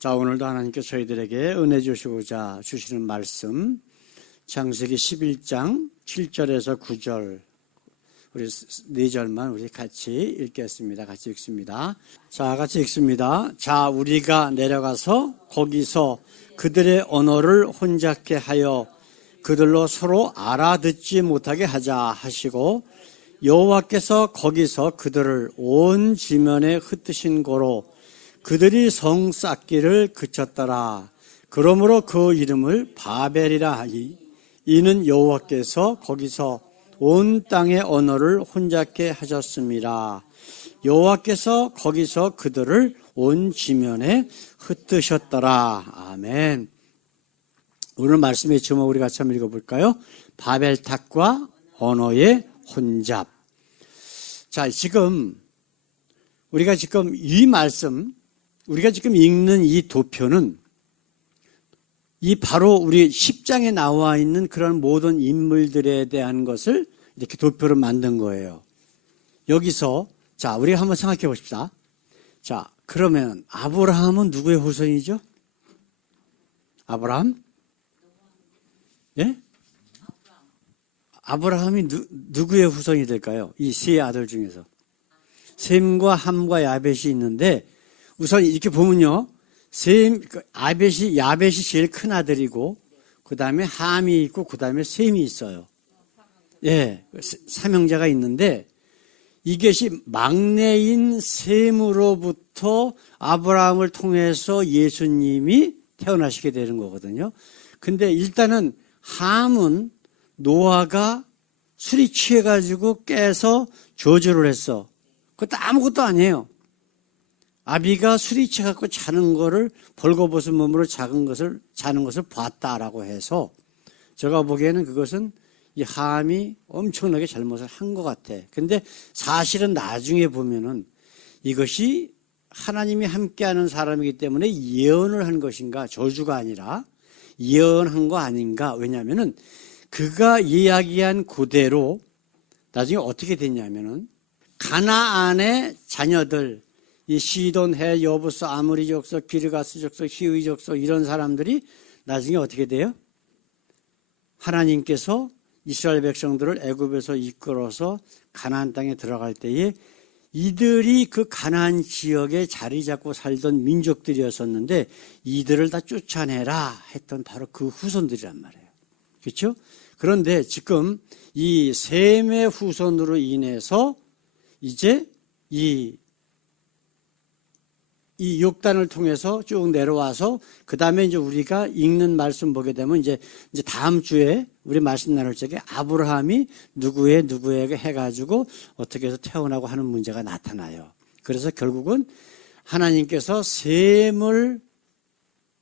자, 오늘도 하나님께서 저희들에게 은혜 주시고자 주시는 말씀, 창세기 11장 7절에서 9절, 우리 4절만 우리 같이 읽겠습니다. 같이 읽습니다. 자, 같이 읽습니다. 자, 우리가 내려가서 거기서 그들의 언어를 혼잡케 하여 그들로 서로 알아듣지 못하게 하자 하시고, 여호와께서 거기서 그들을 온 지면에 흩으신 고로 그들이 성 쌓기를 그쳤더라. 그러므로 그 이름을 바벨이라 하니 이는 여호와께서 거기서 온 땅의 언어를 혼잡게 하셨습니다. 여호와께서 거기서 그들을 온 지면에 흩으셨더라. 아멘. 오늘 말씀의 제목 우리 같이 한번 읽어볼까요? 바벨탑과 언어의 혼잡. 자, 우리가 지금 이 말씀, 우리가 지금 읽는 이 도표는 이 바로 우리 10장에 나와 있는 그런 모든 인물들에 대한 것을 이렇게 도표로 만든 거예요. 여기서, 자, 우리가 한번 생각해 봅시다. 자, 그러면 아브라함은 누구의 후손이죠? 아브라함? 예? 아브라함이 누구의 후손이 될까요? 이 세 아들 중에서. 셈과 함과 야벳이 있는데, 우선 이렇게 보면요. 야벳이 제일 큰 아들이고, 그 다음에 함이 있고, 그 다음에 셈이 있어요. 예, 삼형제가 있는데, 이것이 막내인 셈으로부터 아브라함을 통해서 예수님이 태어나시게 되는 거거든요. 근데 일단은 함은 노아가 술이 취해가지고 깨서 저주를 했어. 그것도 아무것도 아니에요. 아비가 술이 취해갖고 자는 거를 벌거벗은 몸으로 자는 것을 봤다라고 해서 제가 보기에는 그것은 이 함이 엄청나게 잘못을 한 것 같아. 근데 사실은 나중에 보면은 이것이 하나님이 함께하는 사람이기 때문에 예언을 한 것인가, 저주가 아니라 예언한 거 아닌가. 왜냐하면은 그가 이야기한 그대로 나중에 어떻게 됐냐면은 가나안의 자녀들, 이 시돈, 해, 여부스, 아모리 족속, 기르가스 족속, 히위 족속 이런 사람들이 나중에 어떻게 돼요? 하나님께서 이스라엘 백성들을 애굽에서 이끌어서 가나안 땅에 들어갈 때에 이들이 그 가나안 지역에 자리 잡고 살던 민족들이었었는데 이들을 다 쫓아내라 했던 바로 그 후손들이란 말이에요. 그렇죠? 그런데 지금 이 셈의 후손으로 인해서 이제 이 욕단을 통해서 쭉 내려와서 그 다음에 이제 우리가 읽는 말씀 보게 되면 이제 다음 주에 우리 말씀 나눌 적에 아브라함이 누구에게 해가지고 어떻게 해서 태어나고 하는 문제가 나타나요. 그래서 결국은 하나님께서 셈을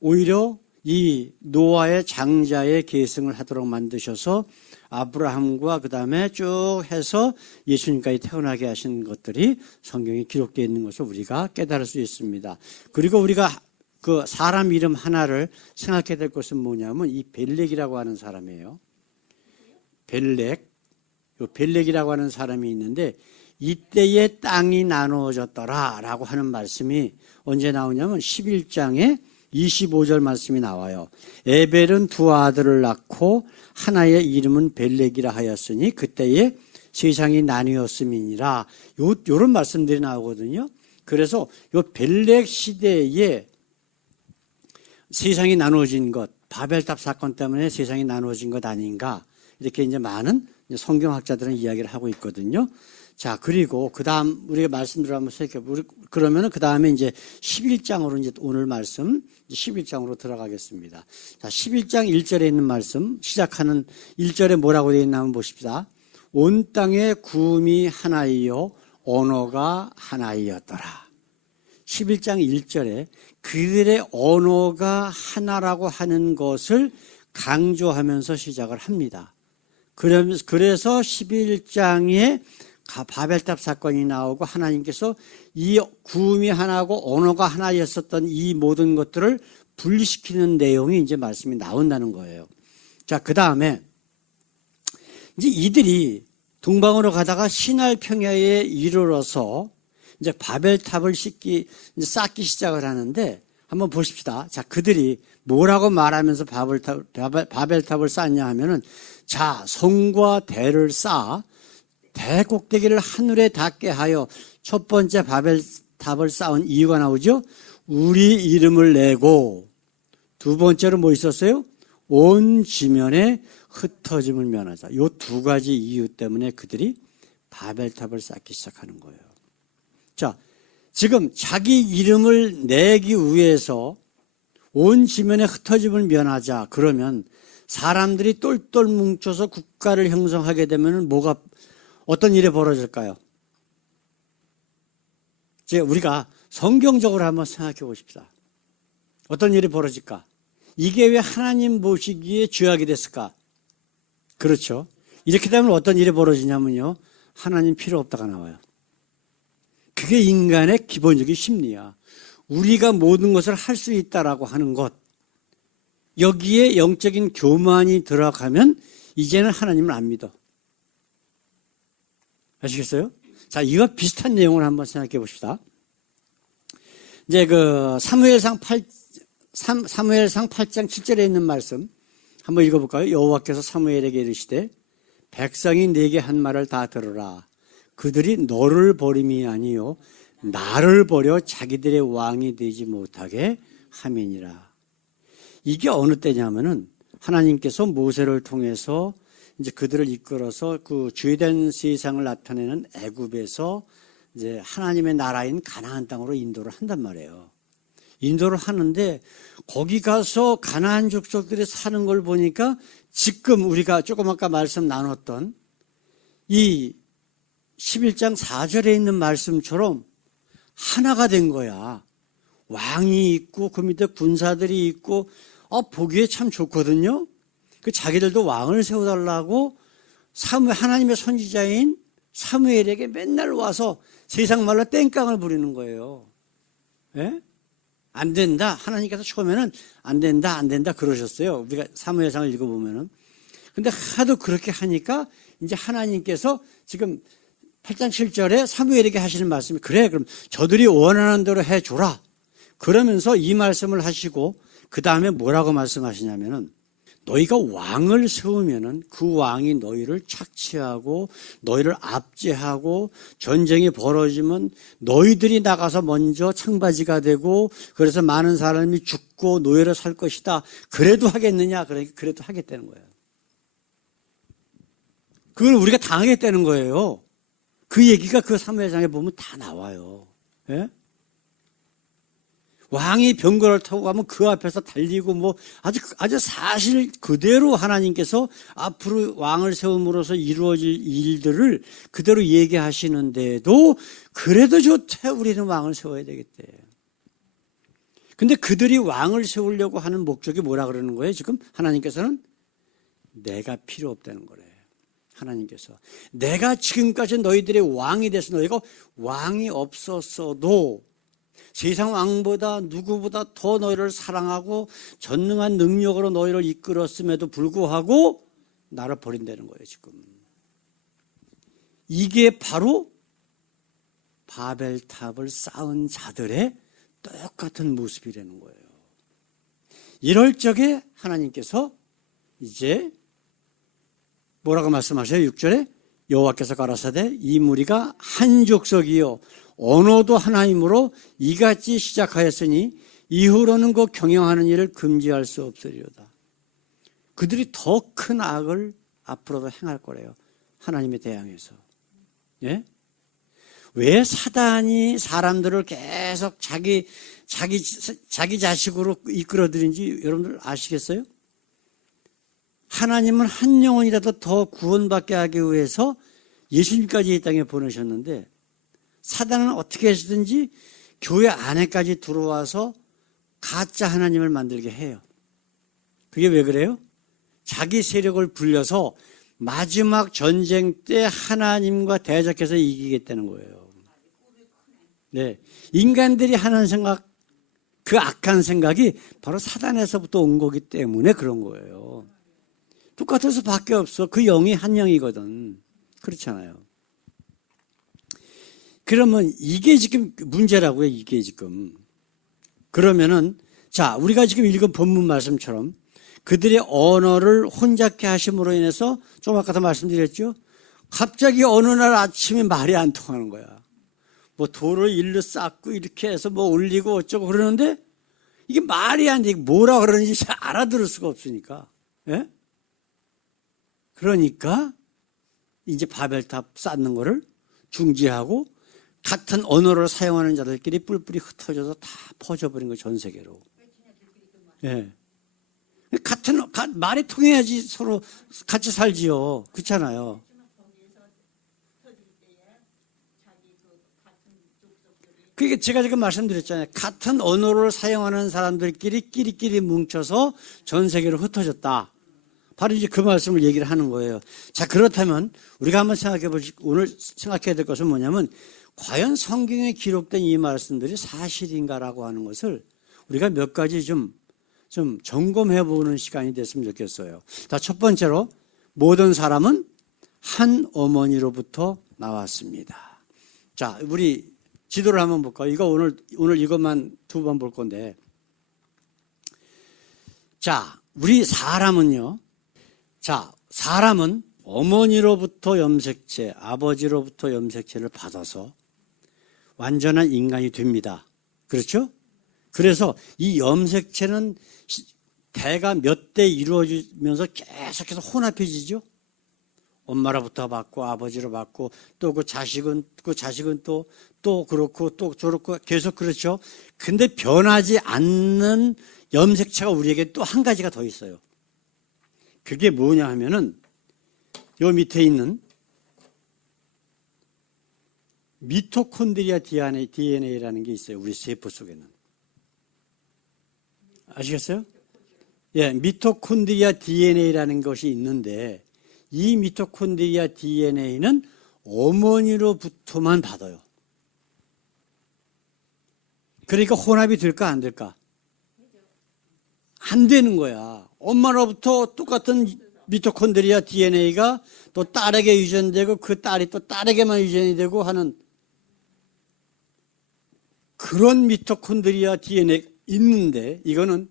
오히려 이 노아의 장자의 계승을 하도록 만드셔서 아브라함과 그 다음에 쭉 해서 예수님까지 태어나게 하신 것들이 성경에 기록되어 있는 것을 우리가 깨달을 수 있습니다. 그리고 우리가 그 사람 이름 하나를 생각해야 될 것은 뭐냐면 이 벨렉이라고 하는 사람이에요. 벨렉이라고 하는 사람이 있는데 이때에 땅이 나누어졌더라라고 하는 말씀이 언제 나오냐면 11장에 25절 말씀이 나와요. 에벨은 두 아들을 낳고 하나의 이름은 벨렉이라 하였으니 그때에 세상이 나뉘었음이니라. 요런 말씀들이 나오거든요. 그래서 요 벨렉 시대에 세상이 나누어진 것, 바벨탑 사건 때문에 세상이 나누어진 것 아닌가. 이렇게 이제 많은 성경학자들은 이야기를 하고 있거든요. 자, 그리고 그 다음 우리가 말씀드려 한번 살펴보고 그러면은 그 다음에 이제 11장으로 이제 오늘 말씀 11장으로 들어가겠습니다. 자, 11장 1절에 있는 말씀 시작하는 1절에 뭐라고 되어 있나 한번 보십시다. 온 땅의 구음이 하나이요 언어가 하나이었더라. 11장 1절에 그들의 언어가 하나라고 하는 것을 강조하면서 시작을 합니다. 그래서 11장에 바벨탑 사건이 나오고 하나님께서 이 구음이 하나고 언어가 하나였었던 이 모든 것들을 분리시키는 내용이 이제 말씀이 나온다는 거예요. 자, 그 다음에 이제 이들이 동방으로 가다가 시날 평야에 이르러서 이제 바벨탑을 쌓기 시작을 하는데 한번 보십시다. 자, 그들이 뭐라고 말하면서 바벨탑을 쌓냐 하면은, 자, 성과 대를 쌓아 대 꼭대기를 하늘에 닿게 하여 첫 번째 바벨탑을 쌓은 이유가 나오죠. 우리 이름을 내고, 두 번째로 뭐 있었어요? 온 지면에 흩어짐을 면하자. 요 두 가지 이유 때문에 그들이 바벨탑을 쌓기 시작하는 거예요. 자, 지금 자기 이름을 내기 위해서 온 지면에 흩어짐을 면하자. 그러면 사람들이 똘똘 뭉쳐서 국가를 형성하게 되면 어떤 일이 벌어질까요? 이제 우리가 성경적으로 한번 생각해 보십시다. 어떤 일이 벌어질까? 이게 왜 하나님 보시기에 죄악이 됐을까? 그렇죠. 이렇게 되면 어떤 일이 벌어지냐면요. 하나님 필요 없다가 나와요. 그게 인간의 기본적인 심리야. 우리가 모든 것을 할 수 있다라고 하는 것. 여기에 영적인 교만이 들어가면 이제는 하나님을 안 믿어. 아시겠어요? 자, 이거 비슷한 내용을 한번 생각해 봅시다. 이제 사무엘상 8장 7절에 있는 말씀 한번 읽어볼까요? 여호와께서 사무엘에게 이르시되 백성이 네게 한 말을 다 들으라. 그들이 너를 버림이 아니요 나를 버려 자기들의 왕이 되지 못하게 함이니라. 이게 어느 때냐면은 하나님께서 모세를 통해서 이제 그들을 이끌어서 그 주된 세상을 나타내는 애굽에서 이제 하나님의 나라인 가나안 땅으로 인도를 한단 말이에요. 인도를 하는데 거기 가서 가나안 족속들이 사는 걸 보니까 지금 우리가 조금 아까 말씀 나눴던 이 11장 4절에 있는 말씀처럼 하나가 된 거야. 왕이 있고 그 밑에 군사들이 있고 보기에 참 좋거든요. 그 자기들도 왕을 세워달라고 하나님의 선지자인 사무엘에게 맨날 와서 세상 말로 땡깡을 부리는 거예요. 예? 안 된다. 하나님께서 처음에는 안 된다 그러셨어요. 우리가 사무엘상을 읽어보면은. 근데 하도 그렇게 하니까 이제 하나님께서 지금 8장 7절에 사무엘에게 하시는 말씀이 그래 그럼 저들이 원하는 대로 해줘라. 그러면서 이 말씀을 하시고 그 다음에 뭐라고 말씀하시냐면은 너희가 왕을 세우면은 그 왕이 너희를 착취하고 너희를 압제하고 전쟁이 벌어지면 너희들이 나가서 먼저 청바지가 되고 그래서 많은 사람이 죽고 노예로 살 것이다. 그래도 하겠느냐? 그러니까 그래도 하겠다는 거예요. 그걸 우리가 당하겠다는 거예요. 그 얘기가 그 사무엘상에 보면 다 나와요. 예? 왕이 병거를 타고 가면 그 앞에서 달리고 아주 사실 그대로 하나님께서 앞으로 왕을 세움으로써 이루어질 일들을 그대로 얘기하시는데도 그래도 좋대 우리는 왕을 세워야 되겠대. 근데 그들이 왕을 세우려고 하는 목적이 뭐라 그러는 거예요? 지금 하나님께서는 내가 필요 없다는 거래. 하나님께서 내가 지금까지 너희들의 왕이 돼서 너희가 왕이 없었어도 세상 왕보다 누구보다 더 너희를 사랑하고 전능한 능력으로 너희를 이끌었음에도 불구하고 나를 버린다는 거예요. 지금 이게 바로 바벨탑을 쌓은 자들의 똑같은 모습이라는 거예요. 이럴 적에 하나님께서 이제 뭐라고 말씀하셔요? 6절에 여호와께서 가라사대 이 무리가 한 족속이요 언어도 하나이므로 이같이 시작하였으니 이후로는 그 경영하는 일을 금지할 수 없으리로다. 그들이 더 큰 악을 앞으로도 행할 거래요. 하나님에 대항해서. 예? 왜 사단이 사람들을 계속 자기 자식으로 이끌어들인지 여러분들 아시겠어요? 하나님은 한 영혼이라도 더 구원받게 하기 위해서 예수님까지 이 땅에 보내셨는데 사단은 어떻게 해서든지 교회 안에까지 들어와서 가짜 하나님을 만들게 해요. 그게 왜 그래요? 자기 세력을 불려서 마지막 전쟁 때 하나님과 대적해서 이기겠다는 거예요. 네, 인간들이 하는 생각, 그 악한 생각이 바로 사단에서부터 온 거기 때문에 그런 거예요. 똑같아서 밖에 없어. 그 영이 한 영이거든. 그렇잖아요. 그러면 이게 지금 문제라고요. 이게 지금 그러면은 자, 우리가 지금 읽은 본문 말씀처럼 그들의 언어를 혼잡케 하심으로 인해서 좀 아까도 말씀드렸죠. 갑자기 어느 날 아침에 말이 안 통하는 거야. 뭐 돌을 일로 쌓고 이렇게 해서 뭐 올리고 어쩌고 그러는데 이게 말이 안 돼. 뭐라 그러는지 잘 알아들을 수가 없으니까. 예? 그러니까 이제 바벨탑 쌓는 거를 중지하고 같은 언어를 사용하는 자들끼리 뿔뿔이 흩어져서 다 퍼져버린 거예요. 전 세계로. 예. 말이 통해야지 서로 같이 살지요. 그렇잖아요. 그게 제가 지금 말씀드렸잖아요. 같은 언어를 사용하는 사람들끼리 끼리끼리 뭉쳐서 전 세계로 흩어졌다. 바로 이제 그 말씀을 얘기를 하는 거예요. 자, 그렇다면 우리가 한번 오늘 생각해야 될 것은 뭐냐면 과연 성경에 기록된 이 말씀들이 사실인가라고 하는 것을 우리가 몇 가지 좀 점검해 보는 시간이 됐으면 좋겠어요. 자, 첫 번째로 모든 사람은 한 어머니로부터 나왔습니다. 자, 우리 지도를 한번 볼까요? 이거 오늘 이것만 두 번 볼 건데. 자, 우리 사람은요. 자, 사람은 어머니로부터 염색체, 아버지로부터 염색체를 받아서 완전한 인간이 됩니다. 그렇죠? 그래서 이 염색체는 대가 몇 대 이루어지면서 계속해서 혼합해지죠. 엄마로부터 받고 아버지로 받고 또 그 자식은 또 그렇고 또 저렇고 계속 그렇죠. 근데 변하지 않는 염색체가 우리에게 또 한 가지가 더 있어요. 그게 뭐냐 하면은 요 밑에 있는 미토콘드리아 DNA라는 게 있어요. 우리 세포 속에는. 아시겠어요? 예, 미토콘드리아 DNA라는 것이 있는데 이 미토콘드리아 DNA는 어머니로부터만 받아요. 그러니까 혼합이 될까 안 될까? 안 되는 거야. 엄마로부터 똑같은 미토콘드리아 DNA가 또 딸에게 유전되고 그 딸이 또 딸에게만 유전이 되고 하는 그런 미토콘드리아 DNA 있는데 이거는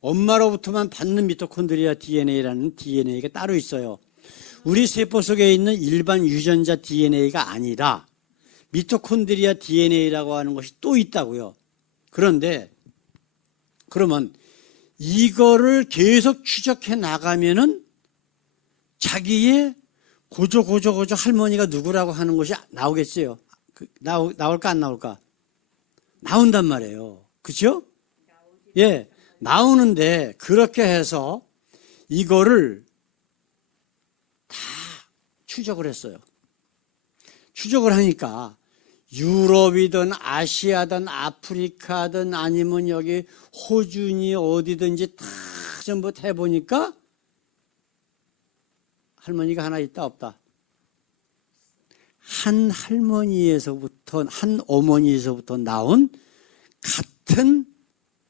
엄마로부터만 받는 미토콘드리아 DNA라는 DNA가 따로 있어요. 우리 세포 속에 있는 일반 유전자 DNA가 아니라 미토콘드리아 DNA라고 하는 것이 또 있다고요. 그런데 그러면 이거를 계속 추적해 나가면은 자기의 고조 할머니가 누구라고 하는 것이 나오겠어요. 나올까 안 나올까? 나온단 말이에요. 그렇죠? 예, 나오는데 그렇게 해서 이거를 다 추적을 했어요. 추적을 하니까 유럽이든 아시아든 아프리카든 아니면 여기 호주니 어디든지 다 전부 해보니까 할머니가 하나 있다 없다. 한 할머니에서부터 한 어머니에서부터 나온 같은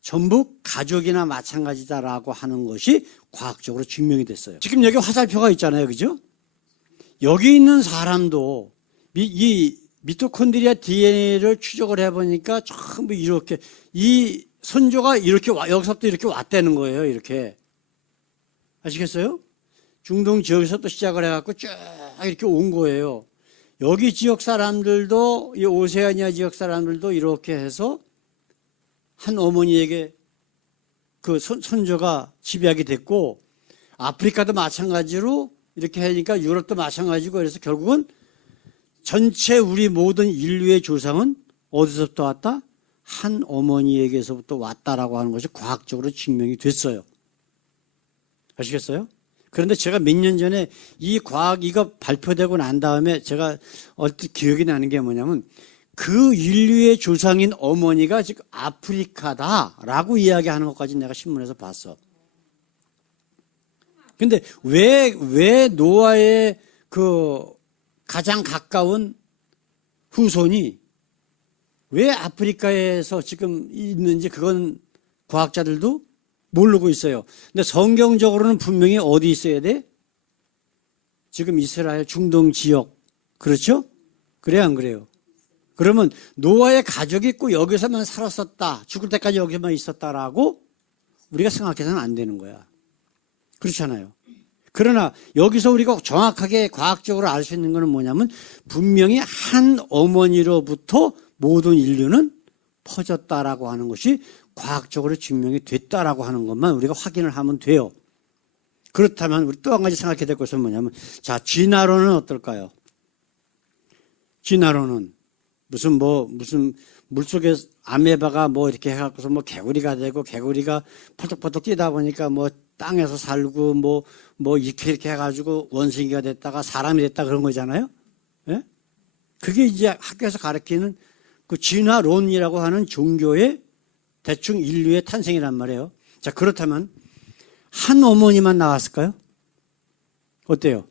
전부 가족이나 마찬가지다라고 하는 것이 과학적으로 증명이 됐어요. 지금 여기 화살표가 있잖아요. 그죠? 여기 있는 사람도 이 미토콘드리아 DNA를 추적을 해보니까 전부 이렇게 이 선조가 이렇게 여기서부터 이렇게 왔다는 거예요. 이렇게 아시겠어요? 중동 지역에서 또 시작을 해갖고 쭉 이렇게 온 거예요. 여기 지역 사람들도 이 오세아니아 지역 사람들도 이렇게 해서 한 어머니에게 그 선조가 집약이 됐고 아프리카도 마찬가지로 이렇게 하니까 유럽도 마찬가지고 그래서 결국은 전체 우리 모든 인류의 조상은 어디서부터 왔다? 한 어머니에게서부터 왔다라고 하는 것이 과학적으로 증명이 됐어요. 아시겠어요? 그런데 제가 몇 년 전에 이 과학 이거 발표되고 난 다음에 제가 얼핏 기억이 나는 게 뭐냐면 그 인류의 조상인 어머니가 지금 아프리카다라고 이야기하는 것까지 내가 신문에서 봤어. 근데 왜 노아의 그 가장 가까운 후손이 왜 아프리카에서 지금 있는지 그건 과학자들도 모르고 있어요. 근데 성경적으로는 분명히 어디 있어야 돼? 지금 이스라엘 중동 지역. 그렇죠? 그래요, 안 그래요? 그러면 노아의 가족이 있고 여기서만 살았었다. 죽을 때까지 여기서만 있었다라고 우리가 생각해서는 안 되는 거야. 그렇잖아요. 그러나 여기서 우리가 정확하게 과학적으로 알 수 있는 것은 뭐냐면 분명히 한 어머니로부터 모든 인류는 퍼졌다라고 하는 것이 과학적으로 증명이 됐다라고 하는 것만 우리가 확인을 하면 돼요. 그렇다면 우리 또 한 가지 생각해야 될 것은 뭐냐면, 자, 진화론은 어떨까요? 진화론은 무슨 물속에 아메바가 이렇게 해갖고서 개구리가 되고, 개구리가 퍼덕퍼덕 뛰다 보니까 땅에서 살고 이렇게 해가지고 원숭이가 됐다가 사람이 됐다 그런 거잖아요. 예? 그게 이제 학교에서 가르치는 그 진화론이라고 하는 종교의 대충 인류의 탄생이란 말이에요. 자, 그렇다면 한 어머니만 나왔을까요? 어때요?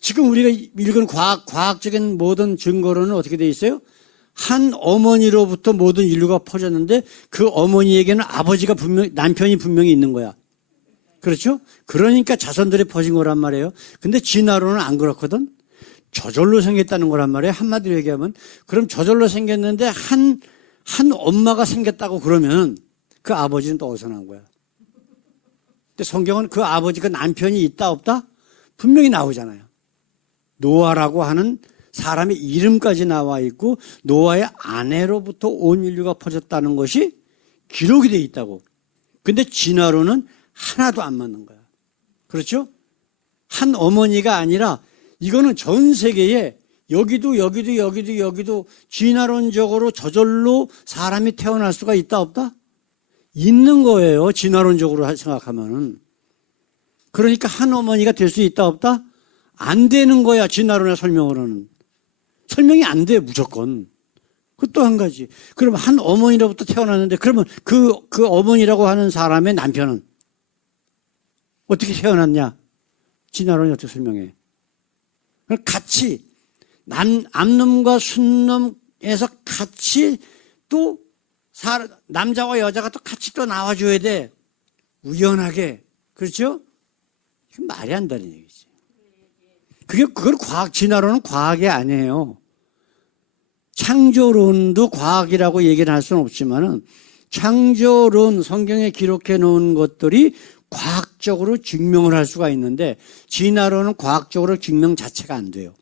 지금 우리가 읽은 과학적인 모든 증거로는 어떻게 돼 있어요? 한 어머니로부터 모든 인류가 퍼졌는데 그 어머니에게는 남편이 분명히 있는 거야. 그렇죠? 그러니까 자손들이 퍼진 거란 말이에요. 근데 진화론은 안 그렇거든? 저절로 생겼다는 거란 말이에요. 한마디로 얘기하면. 그럼 저절로 생겼는데 한 엄마가 생겼다고 그러면 그 아버지는 또 어디서 나온 거야? 근데 성경은 그 아버지가 남편이 있다 없다? 분명히 나오잖아요. 노아라고 하는 사람의 이름까지 나와 있고 노아의 아내로부터 온 인류가 퍼졌다는 것이 기록이 되어 있다고. 근데 진화론은 하나도 안 맞는 거야. 그렇죠? 한 어머니가 아니라 이거는 전 세계에 여기도 진화론적으로 저절로 사람이 태어날 수가 있다 없다? 있는 거예요. 진화론적으로 생각하면은. 그러니까 한 어머니가 될 수 있다 없다? 안 되는 거야. 진화론의 설명으로는. 설명이 안 돼, 무조건. 그 또 한 가지. 그럼 한 어머니로부터 태어났는데 그러면 그 어머니라고 하는 사람의 남편은 어떻게 태어났냐? 진화론이 어떻게 설명해? 같이 암놈과 순놈에서 같이 또 남자와 여자가 또 같이 또 나와줘야 돼. 우연하게. 그렇죠? 이건 말이 안 되는 얘기지. 그걸 진화론은 과학이 아니에요. 창조론도 과학이라고 얘기를 할 수는 없지만은 창조론, 성경에 기록해 놓은 것들이 과학적으로 증명을 할 수가 있는데 진화론은 과학적으로 증명 자체가 안 돼요.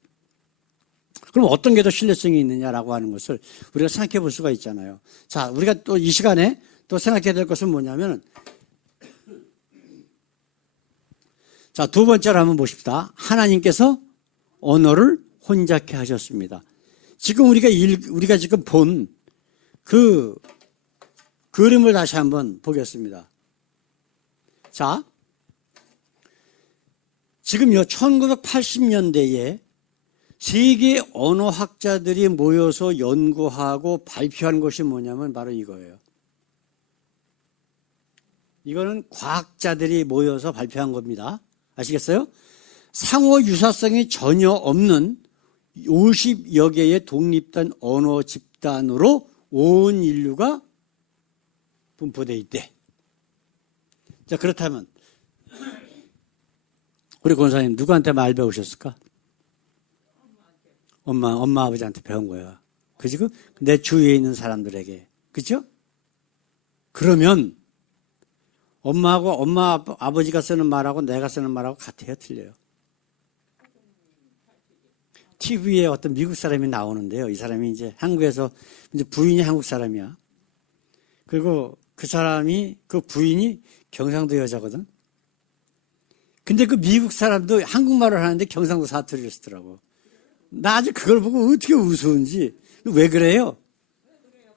그럼 어떤 게 더 신뢰성이 있느냐라고 하는 것을 우리가 생각해 볼 수가 있잖아요. 자, 우리가 또 이 시간에 또 생각해야 될 것은 뭐냐면, 자, 두 번째로 한번 보십시다. 하나님께서 언어를 혼잡케 하셨습니다. 지금 우리가 지금 본 그 그림을 다시 한번 보겠습니다. 자, 지금요, 1980년대에 세계 언어학자들이 모여서 연구하고 발표한 것이 뭐냐면 바로 이거예요. 이거는 과학자들이 모여서 발표한 겁니다. 아시겠어요? 상호 유사성이 전혀 없는 50여 개의 독립된 언어 집단으로 온 인류가 분포되어 있대. 자, 그렇다면 우리 권사님 누구한테 말 배우셨을까? 엄마 아버지한테 배운 거야. 그죠? 내 주위에 있는 사람들에게. 그죠? 그러면 엄마 아버지가 쓰는 말하고 내가 쓰는 말하고 같아요, 틀려요? TV에 어떤 미국 사람이 나오는데요. 이 사람이 이제 한국에서 이제 부인이 한국 사람이야. 그리고 그 부인이 경상도 여자거든. 근데 그 미국 사람도 한국말을 하는데 경상도 사투리를 쓰더라고. 나 아주 그걸 보고 어떻게 우스운지. 왜 그래요?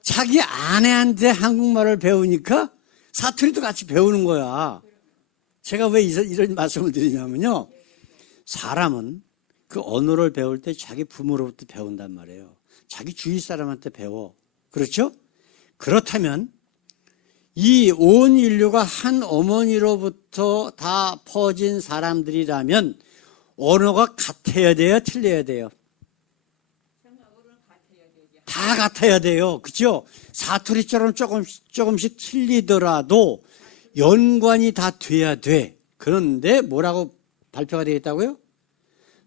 자기 아내한테 한국말을 배우니까 사투리도 같이 배우는 거야. 제가 왜 이런 말씀을 드리냐면요. 사람은 그 언어를 배울 때 자기 부모로부터 배운단 말이에요. 자기 주위 사람한테 배워. 그렇죠? 그렇다면 이 온 인류가 한 어머니로부터 다 퍼진 사람들이라면 언어가 같아야 돼요? 틀려야 돼요? 다 같아야 돼요. 그죠? 사투리처럼 조금씩 틀리더라도 연관이 다 돼야 돼. 그런데 뭐라고 발표가 되어 있다고요?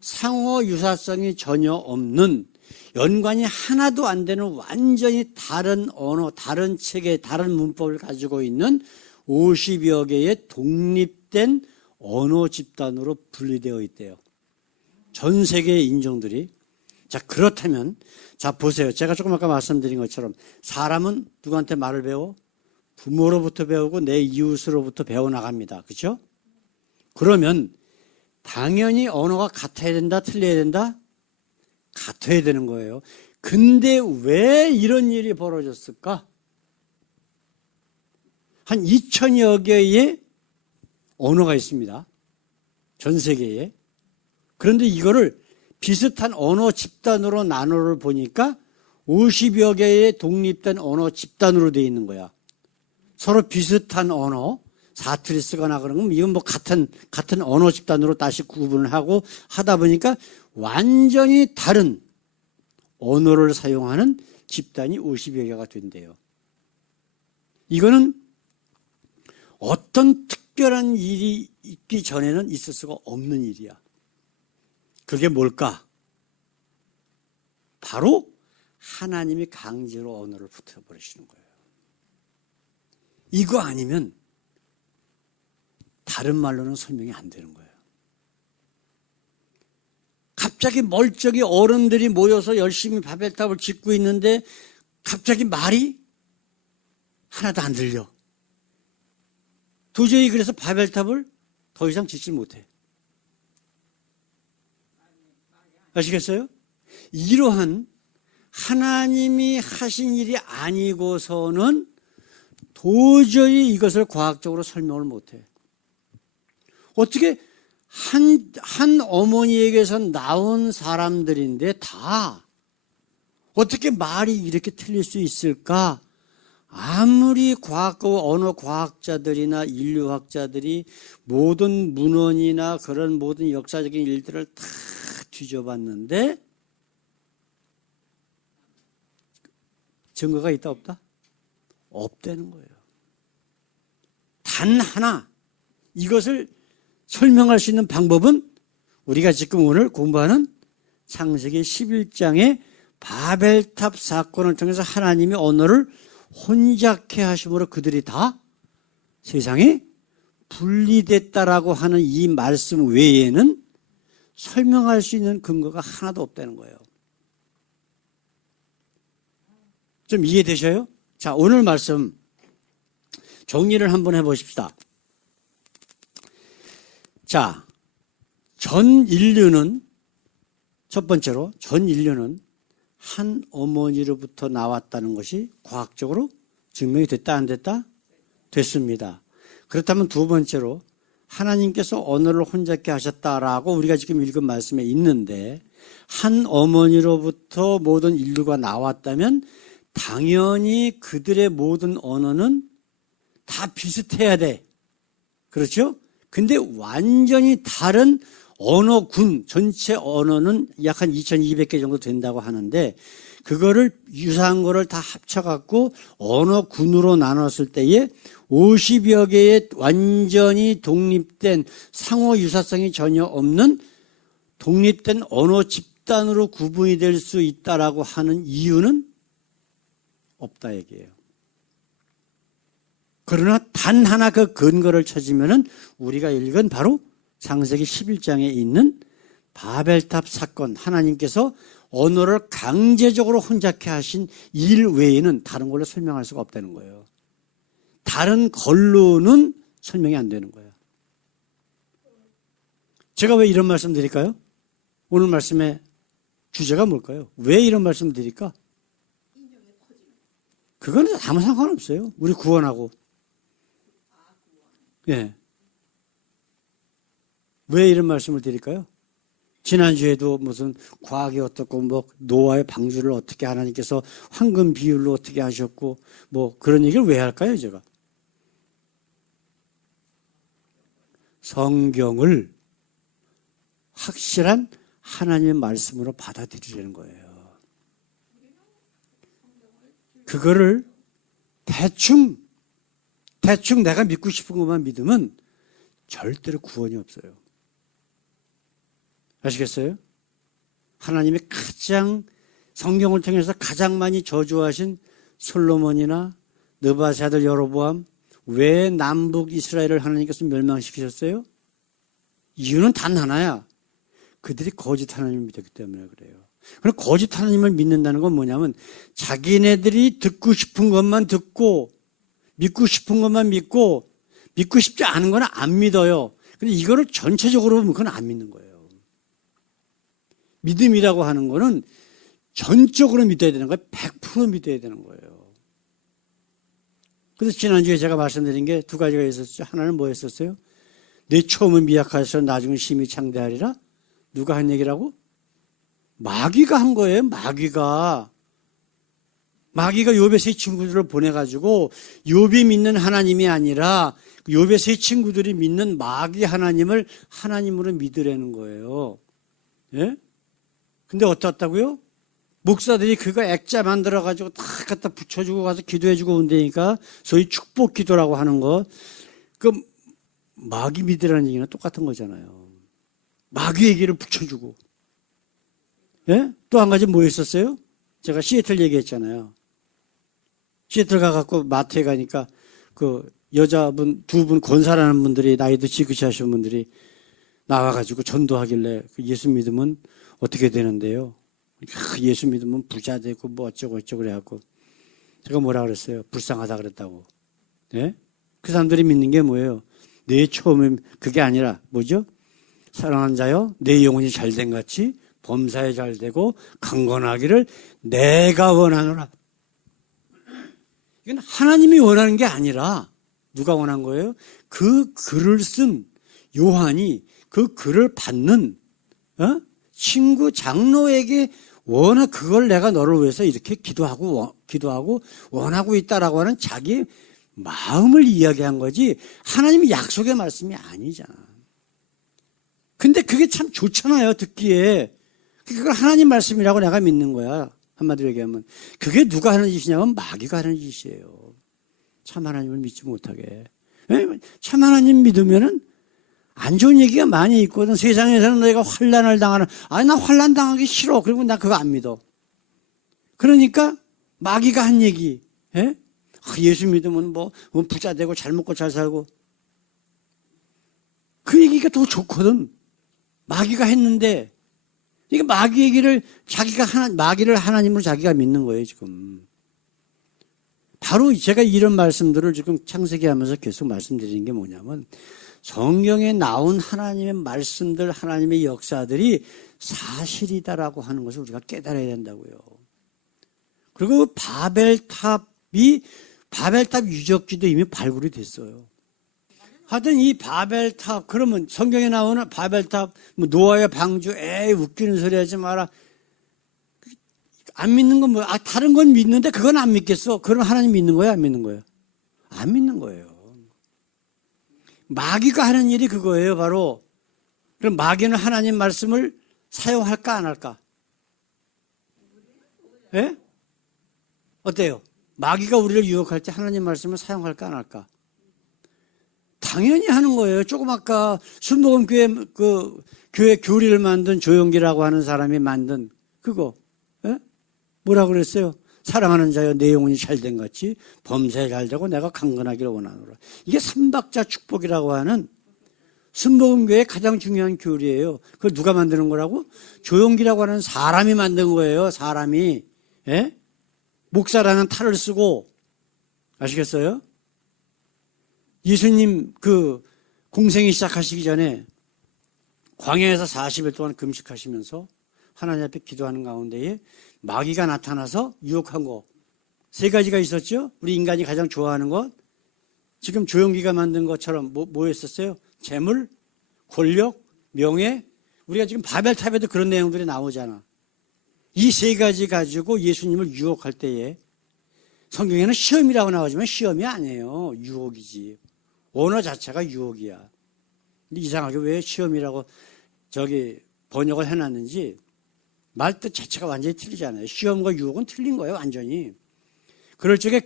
상호 유사성이 전혀 없는 연관이 하나도 안 되는 완전히 다른 언어, 다른 체계, 다른 문법을 가지고 있는 50여 개의 독립된 언어 집단으로 분리되어 있대요. 전 세계의 인종들이. 자, 그렇다면, 자, 보세요. 제가 조금 아까 말씀드린 것처럼 사람은 누구한테 말을 배워? 부모로부터 배우고 내 이웃으로부터 배워나갑니다. 그렇죠? 그러면 당연히 언어가 같아야 된다, 틀려야 된다? 같아야 되는 거예요. 근데 왜 이런 일이 벌어졌을까? 한 2천여 개의 언어가 있습니다. 전 세계에. 그런데 이거를 비슷한 언어 집단으로 나눠를 보니까 50여 개의 독립된 언어 집단으로 되어 있는 거야. 서로 비슷한 언어, 사투리 쓰거나 그런 건 이건 뭐 같은 언어 집단으로 다시 구분을 하고 하다 보니까 완전히 다른 언어를 사용하는 집단이 50여 개가 된대요. 이거는 어떤 특별한 일이 있기 전에는 있을 수가 없는 일이야. 그게 뭘까? 바로 하나님이 강제로 언어를 붙여버리시는 거예요. 이거 아니면 다른 말로는 설명이 안 되는 거예요. 갑자기 멀쩡히 어른들이 모여서 열심히 바벨탑을 짓고 있는데 갑자기 말이 하나도 안 들려. 도저히 그래서 바벨탑을 더 이상 짓지 못해. 아시겠어요? 이러한 하나님이 하신 일이 아니고서는 도저히 이것을 과학적으로 설명을 못해. 어떻게 한 어머니에게서 나온 사람들인데 다 어떻게 말이 이렇게 틀릴 수 있을까? 아무리 언어 과학자들이나 인류학자들이 모든 문헌이나 그런 모든 역사적인 일들을 다 뒤져봤는데 증거가 있다 없다? 없다는 거예요. 단 하나 이것을 설명할 수 있는 방법은 우리가 지금 오늘 공부하는 창세기 11장의 바벨탑 사건을 통해서 하나님이 언어를 혼잡케 하심으로 그들이 다 세상에 분리됐다라고 하는 이 말씀 외에는 설명할 수 있는 근거가 하나도 없다는 거예요. 좀 이해되셔요? 자, 오늘 말씀 정리를 한번 해보십시다. 자, 전 인류는 첫 번째로 전 인류는 한 어머니로부터 나왔다는 것이 과학적으로 증명이 됐다 안 됐다? 됐습니다. 그렇다면 두 번째로 하나님께서 언어를 혼잡게 하셨다라고 우리가 지금 읽은 말씀에 있는데 한 어머니로부터 모든 인류가 나왔다면 당연히 그들의 모든 언어는 다 비슷해야 돼. 그렇죠? 근데 완전히 다른 언어군, 전체 언어는 약 한 2200개 정도 된다고 하는데 그거를 유사한 거를 다 합쳐갖고 언어군으로 나눴을 때에 50여 개의 완전히 독립된 상호 유사성이 전혀 없는 독립된 언어 집단으로 구분이 될 수 있다라고 하는 이유는 없다 얘기예요. 그러나 단 하나 그 근거를 찾으면은 우리가 읽은 바로 창세기 11장에 있는 바벨탑 사건, 하나님께서 언어를 강제적으로 혼잡케 하신 일 외에는 다른 걸로 설명할 수가 없다는 거예요. 다른 걸로는 설명이 안 되는 거예요. 제가 왜 이런 말씀 드릴까요? 오늘 말씀의 주제가 뭘까요? 왜 이런 말씀 드릴까? 그거는 아무 상관없어요. 우리 구원하고. 예. 왜 이런 말씀을 드릴까요? 지난주에도 무슨 과학이 어떻고 뭐 노아의 방주를 어떻게 하나님께서 황금 비율로 어떻게 하셨고 뭐 그런 얘기를 왜 할까요, 제가? 성경을 확실한 하나님의 말씀으로 받아들이려는 거예요. 그거를 대충 내가 믿고 싶은 것만 믿으면 절대로 구원이 없어요. 아시겠어요? 하나님의 가장 성경을 통해서 가장 많이 저주하신 솔로몬이나 느바세 아들 여로보암, 왜 남북 이스라엘을 하나님께서 멸망시키셨어요? 이유는 단 하나야. 그들이 거짓 하나님을 믿었기 때문에 그래요. 그럼 거짓 하나님을 믿는다는 건 뭐냐면 자기네들이 듣고 싶은 것만 듣고 믿고 싶은 것만 믿고 믿고 싶지 않은 건 안 믿어요. 근데 이거를 전체적으로 보면 그건 안 믿는 거예요. 믿음이라고 하는 거는 전적으로 믿어야 되는 거예요. 100% 믿어야 되는 거예요. 그래서 지난주에 제가 말씀드린 게 두 가지가 있었죠. 하나는 뭐였었어요? 내 처음은 미약하셔서 나중은 심히 창대하리라. 누가 한 얘기라고? 마귀가 한 거예요. 마귀가 욥의 세 친구들을 보내가지고 욥이 믿는 하나님이 아니라 욥의 세 친구들이 믿는 마귀 하나님을 하나님으로 믿으라는 거예요. 예? 근데 어떻다고요? 목사들이 그거 액자 만들어가지고 다 갖다 붙여주고 가서 기도해주고 온다니까 소위 축복 기도라고 하는 거. 그 마귀 믿으라는 얘기는 똑같은 거잖아요. 마귀 얘기를 붙여주고. 예? 또 한 가지 뭐 있었어요? 제가 시애틀 얘기했잖아요. 시애틀 가갖고 마트에 가니까 그 여자분 두 분 권사라는 분들이 나이도 지긋이 하신 분들이 나와가지고 전도하길래 예수 믿으면 어떻게 되는데요? 예수 믿으면 부자 되고 뭐 어쩌고 그래갖고 제가 뭐라 그랬어요? 불쌍하다 그랬다고. 예? 그 사람들이 믿는 게 뭐예요? 내 처음에 그게 아니라 뭐죠? 사랑하는 자여 내 영혼이 잘된 같이 범사에 잘되고 강건하기를 내가 원하노라. 이건 하나님이 원하는 게 아니라 누가 원한 거예요? 그 글을 쓴 요한이 그 글을 받는 친구 장로에게 그걸 내가 너를 위해서 이렇게 기도하고 원하고 있다라고 하는 자기 마음을 이야기한 거지 하나님의 약속의 말씀이 아니잖아. 근데 그게 참 좋잖아요, 듣기에. 그걸 하나님 말씀이라고 내가 믿는 거야. 한마디로 얘기하면. 그게 누가 하는 짓이냐면 마귀가 하는 짓이에요. 참 하나님을 믿지 못하게. 참 하나님 믿으면은 안 좋은 얘기가 많이 있거든. 세상에서는 너희가 환난을 당하는, 아니, 나 환난 당하기 싫어. 그리고 나 그거 안 믿어. 그러니까 마귀가 한 얘기, 예? 예수 믿으면 뭐 부자 되고 잘 먹고 잘 살고. 그 얘기가 더 좋거든. 마귀가 했는데, 이게 마귀 얘기를 마귀를 하나님으로 자기가 믿는 거예요, 지금. 바로 제가 이런 말씀들을 지금 창세기 하면서 계속 말씀드리는 게 뭐냐면, 성경에 나온 하나님의 말씀들, 하나님의 역사들이 사실이다라고 하는 것을 우리가 깨달아야 된다고요. 그리고 바벨탑 유적지도 이미 발굴이 됐어요. 하여튼 이 바벨탑, 그러면 성경에 나오는 바벨탑, 뭐 노아의 방주, 웃기는 소리 하지 마라. 안 믿는 건 뭐야? 다른 건 믿는데 그건 안 믿겠어. 그럼 하나님 믿는 거야? 안 믿는 거야? 안 믿는 거예요. 마귀가 하는 일이 그거예요, 바로. 그럼 마귀는 하나님 말씀을 사용할까, 안 할까? 예? 어때요? 마귀가 우리를 유혹할 때 하나님 말씀을 사용할까, 안 할까? 당연히 하는 거예요. 조금 아까 순복음 교회 교리를 만든 조용기라고 하는 사람이 만든 그거. 예? 뭐라고 그랬어요? 사랑하는 자여 내 영혼이 잘된 같이 범사에 잘되고 내가 강건하기를 원하노라. 이게 삼박자 축복이라고 하는 순복음교회의 가장 중요한 교리예요. 그걸 누가 만드는 거라고? 조용기라고 하는 사람이 만든 거예요. 사람이. 예? 목사라는 탈을 쓰고. 아시겠어요? 예수님 공생이 시작하시기 전에 광야에서 40일 동안 금식하시면서 하나님 앞에 기도하는 가운데에 마귀가 나타나서 유혹한 거 3가지가 있었죠. 우리 인간이 가장 좋아하는 것. 지금 조용기가 만든 것처럼 뭐였었어요? 재물, 권력, 명예. 우리가 지금 바벨탑에도 그런 내용들이 나오잖아. 이 3가지 가지고 예수님을 유혹할 때에 성경에는 시험이라고 나오지만 시험이 아니에요. 유혹이지. 언어 자체가 유혹이야. 근데 이상하게 왜 시험이라고 번역을 해놨는지 말 뜻 자체가 완전히 틀리잖아요. 시험과 유혹은 틀린 거예요, 완전히. 그럴 적에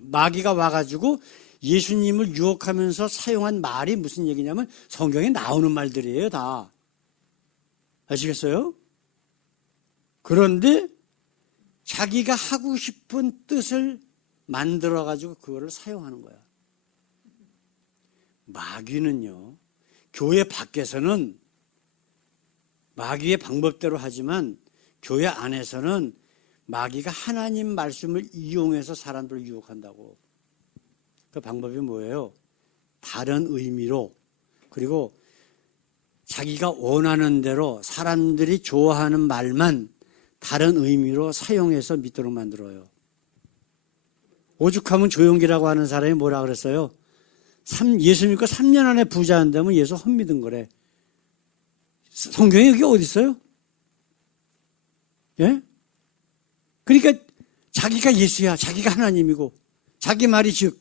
마귀가 와가지고 예수님을 유혹하면서 사용한 말이 무슨 얘기냐면 성경에 나오는 말들이에요, 다. 아시겠어요? 그런데 자기가 하고 싶은 뜻을 만들어가지고 그거를 사용하는 거야. 마귀는요, 교회 밖에서는 마귀의 방법대로 하지만 교회 안에서는 마귀가 하나님 말씀을 이용해서 사람들을 유혹한다고. 그 방법이 뭐예요? 다른 의미로, 그리고 자기가 원하는 대로 사람들이 좋아하는 말만 다른 의미로 사용해서 믿도록 만들어요. 오죽하면 조용기라고 하는 사람이 뭐라 그랬어요? 예수 믿고 3년 안에 부자 안 되면 예수 헛믿은 거래. 성경에 여기 어디 있어요? 예? 그러니까 자기가 예수야, 자기가 하나님이고, 자기 말이 즉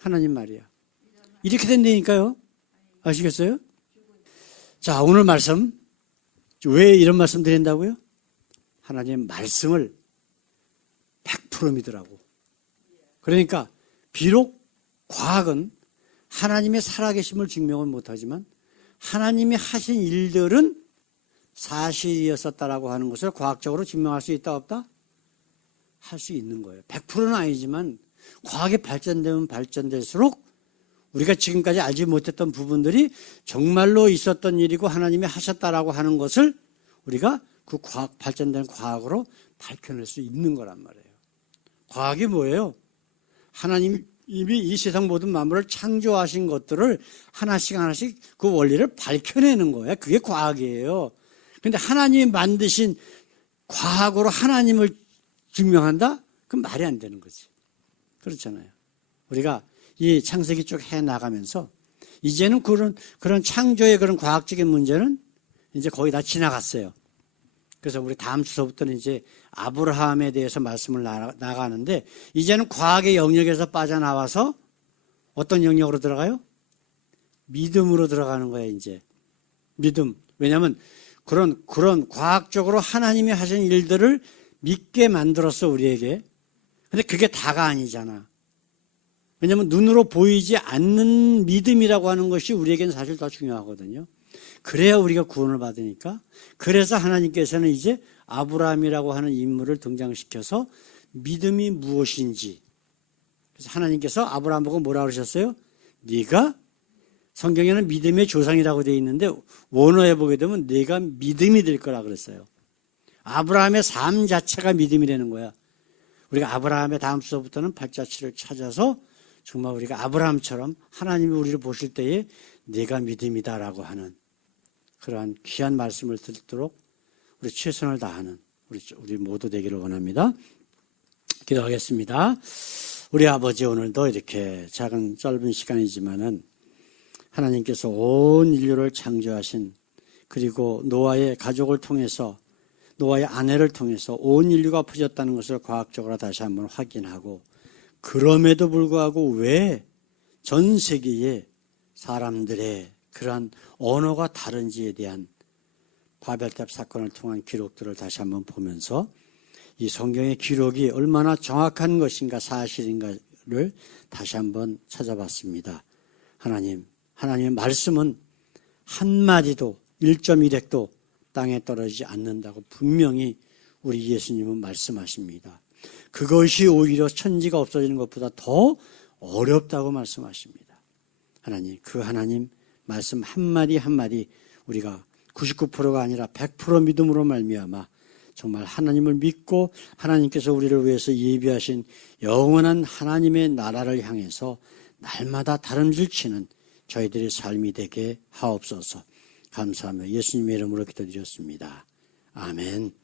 하나님 말이야. 이렇게 된다니까요. 아시겠어요? 자, 오늘 말씀, 왜 이런 말씀 드린다고요? 하나님 말씀을 100% 믿으라고. 그러니까 비록 과학은 하나님의 살아계심을 증명은 못하지만 하나님이 하신 일들은 사실이었었다라고 하는 것을 과학적으로 증명할 수 있다 없다? 할 수 있는 거예요. 100%는 아니지만 과학이 발전되면 발전될수록 우리가 지금까지 알지 못했던 부분들이 정말로 있었던 일이고 하나님이 하셨다라고 하는 것을 우리가 그 과학, 발전된 과학으로 밝혀낼 수 있는 거란 말이에요. 과학이 뭐예요? 하나님이 이 세상 모든 만물을 창조하신 것들을 하나씩 하나씩 그 원리를 밝혀내는 거예요. 그게 과학이에요. 그런데 하나님이 만드신 과학으로 하나님을 증명한다? 그건 말이 안 되는 거지. 그렇잖아요. 우리가 이 창세기 쭉 해 나가면서 이제는 그런 창조의 그런 과학적인 문제는 이제 거의 다 지나갔어요. 그래서 우리 다음 주서부터는 이제 아브라함에 대해서 말씀을 나가는데 이제는 과학의 영역에서 빠져나와서 어떤 영역으로 들어가요? 믿음으로 들어가는 거예요, 이제. 믿음. 왜냐하면 그런 과학적으로 하나님이 하신 일들을 믿게 만들었어, 우리에게. 근데 그게 다가 아니잖아. 왜냐하면 눈으로 보이지 않는 믿음이라고 하는 것이 우리에게는 사실 더 중요하거든요. 그래야 우리가 구원을 받으니까. 그래서 하나님께서는 이제 아브라함이라고 하는 인물을 등장시켜서 믿음이 무엇인지. 그래서 하나님께서 아브라함 보고 뭐라 그러셨어요? 네가 성경에는 믿음의 조상이라고 되어 있는데 원어에 보게 되면 네가 믿음이 될 거라 그랬어요. 아브라함의 삶 자체가 믿음이라는 거야. 우리가 아브라함의 다음 주서부터는 발자취를 찾아서 정말 우리가 아브라함처럼 하나님이 우리를 보실 때에 네가 믿음이다라고 하는 그러한 귀한 말씀을 듣도록 우리 최선을 다하는 우리 모두 되기를 원합니다. 기도하겠습니다. 우리 아버지, 오늘도 이렇게 작은 짧은 시간이지만은 하나님께서 온 인류를 창조하신, 그리고 노아의 가족을 통해서, 노아의 아내를 통해서 온 인류가 퍼졌다는 것을 과학적으로 다시 한번 확인하고, 그럼에도 불구하고 왜 전 세계에 사람들의 그러한 언어가 다른지에 대한 바벨탑 사건을 통한 기록들을 다시 한번 보면서 이 성경의 기록이 얼마나 정확한 것인가, 사실인가를 다시 한번 찾아봤습니다. 하나님의 말씀은 한마디도 1.1획도 땅에 떨어지지 않는다고 분명히 우리 예수님은 말씀하십니다. 그것이 오히려 천지가 없어지는 것보다 더 어렵다고 말씀하십니다. 그 하나님 말씀 한마디 한마디 우리가 99%가 아니라 100% 믿음으로 말미암아 정말 하나님을 믿고 하나님께서 우리를 위해서 예비하신 영원한 하나님의 나라를 향해서 날마다 다름질 치는 저희들의 삶이 되게 하옵소서. 감사하며 예수님의 이름으로 기도드렸습니다. 아멘.